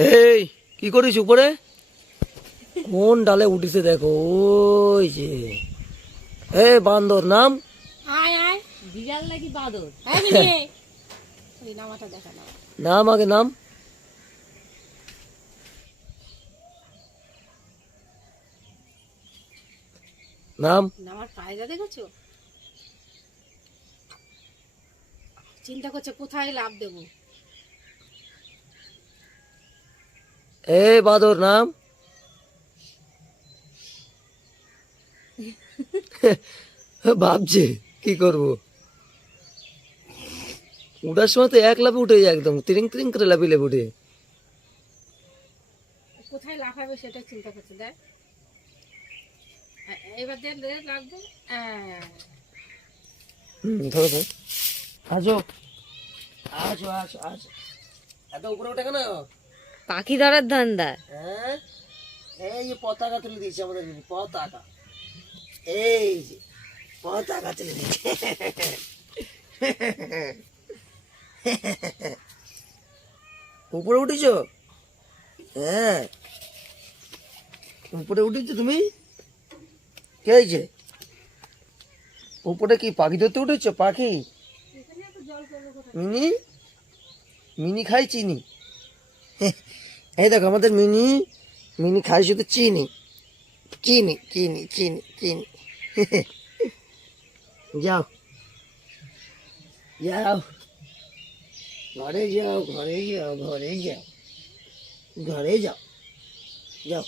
এই কি করিস উপরে? কোন ডালে উঠিছে দেখো ওই যে। এ বান্দর নাম? আয় আয়। বিড়াল নাকি বাদর? আয় মিলে। ওই নামাটা দেখা নাও। নাম আগে নাম? নাম? নামার কায়দা দেখেছ? চিন্তা করছে কোথায় লাভ দেবো? এ বাদর নাম। ভাবছে কি করব? উঠার সময় তো এক লাফে উঠে যায় একদম তিরিং তিরিং করে লাফি উঠে। কোথায় লাফাবে সেটা চিন্তা করছে দেখ। এ- এবার দেখ দেখ লাগবে। হুম ধরো ধরো। আসো। আসো আসো আসো। এত উপরে উঠে কেন? পাখি ধরার ধান্দা। হ্যাঁ? এই যে পতাকা তুলে দিয়েছে আমাদের পতাকা। এই যে পতাকা তুলে দিয়েছে। উপরে উঠেছ? হ্যাঁ। উপরে উঠেছো তুমি? কে হয়েছে উপরে কি পাখি ধরতে উঠেছো? পাখি? মিনি? মিনি খাই চিনি? এই দেখো, আমাদের মিনি মিনি খাই শুধু চিনি। চিনি চিনি চিনি চিনি। যাও। যাও। ঘরে যাও ঘরে যাও ঘরে যাও। ঘরে যাও। যাও।